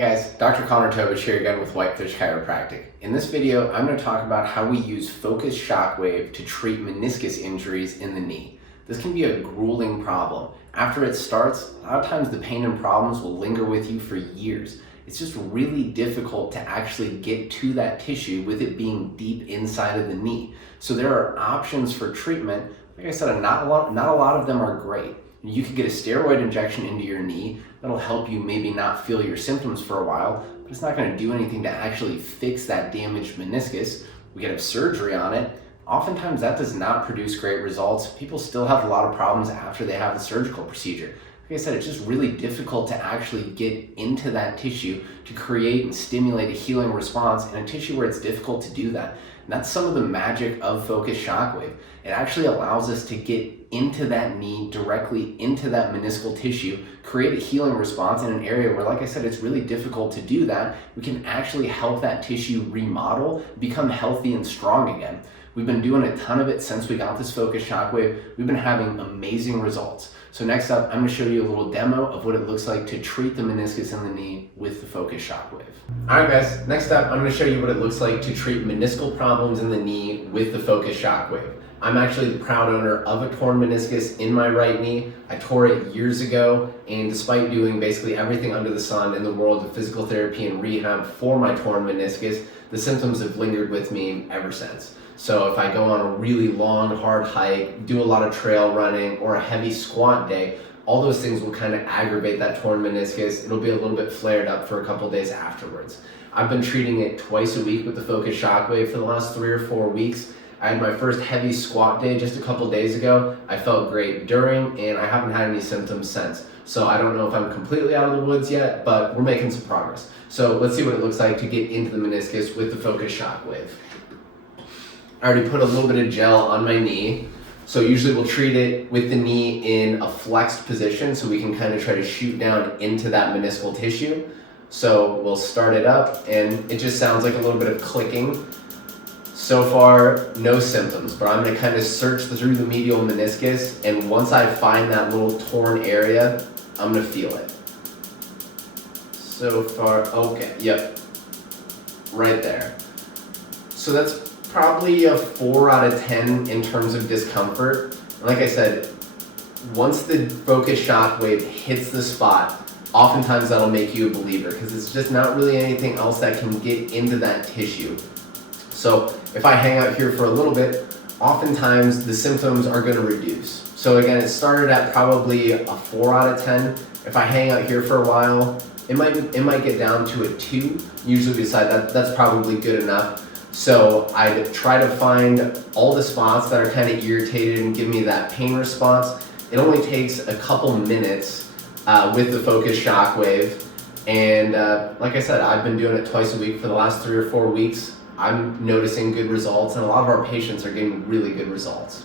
Hey guys, Dr. Tobisch here again with Whitefish Chiropractic. In this video, I'm going to talk about how we use focused shockwave to treat meniscus injuries in the knee. This can be a grueling problem. After it starts, a lot of times the pain and problems will linger with you for years. It's just really difficult to actually get to that tissue with it being deep inside of the knee. So there are options for treatment. Like I said, not a lot of them are great. You could get a steroid injection into your knee that'll help you maybe not feel your symptoms for a while, but it's not going to do anything to actually fix that damaged meniscus. We could have surgery on it. Oftentimes that does not produce great results. People still have a lot of problems after they have the surgical procedure. Like I said, it's just really difficult to actually get into that tissue to create and stimulate a healing response in a tissue where it's difficult to do that. And that's some of the magic of focused shockwave. It actually allows us to get into that knee, directly into that meniscal tissue, create a healing response in an area where, like I said, it's really difficult to do that. We can actually help that tissue remodel, become healthy and strong again. We've been doing a ton of it since we got this focused shockwave. We've been having amazing results. So next up, I'm going to show you a little demo of what it looks like to treat the meniscus in the knee with the focused shockwave. All right guys, next up, I'm going to show you what it looks like to treat meniscal problems in the knee with the focused shockwave. I'm actually the proud owner of a torn meniscus in my right knee. I tore it years ago, and despite doing basically everything under the sun in the world of physical therapy and rehab for my torn meniscus, the symptoms have lingered with me ever since. So if I go on a really long, hard hike, do a lot of trail running, or a heavy squat day, all those things will kind of aggravate that torn meniscus. It'll be a little bit flared up for a couple days afterwards. I've been treating it twice a week with the focused shockwave for the last 3 or 4 weeks. I had my first heavy squat day just a couple days ago. I felt great during, and I haven't had any symptoms since. So I don't know if I'm completely out of the woods yet, but we're making some progress. So let's see what it looks like to get into the meniscus with the focused shockwave. I already put a little bit of gel on my knee. So usually we'll treat it with the knee in a flexed position so we can kind of try to shoot down into that meniscal tissue. So we'll start it up, and it just sounds like a little bit of clicking. So far, no symptoms, but I'm going to kind of search through the medial meniscus, and once I find that little torn area, I'm going to feel it. So far, okay, yep, right there. So that's probably a 4 out of 10 in terms of discomfort. And like I said, once the focused shockwave hits the spot, oftentimes that'll make you a believer because it's just not really anything else that can get into that tissue. So if I hang out here for a little bit, oftentimes the symptoms are going to reduce. So again, it started at probably a 4 out of 10. If I hang out here for a while, it might get down to a 2. Usually we decide that's probably good enough. So I try to find all the spots that are kind of irritated and give me that pain response. It only takes a couple minutes with the focused shockwave. And like I said, I've been doing it twice a week for the last 3 or 4 weeks. I'm noticing good results, and a lot of our patients are getting really good results.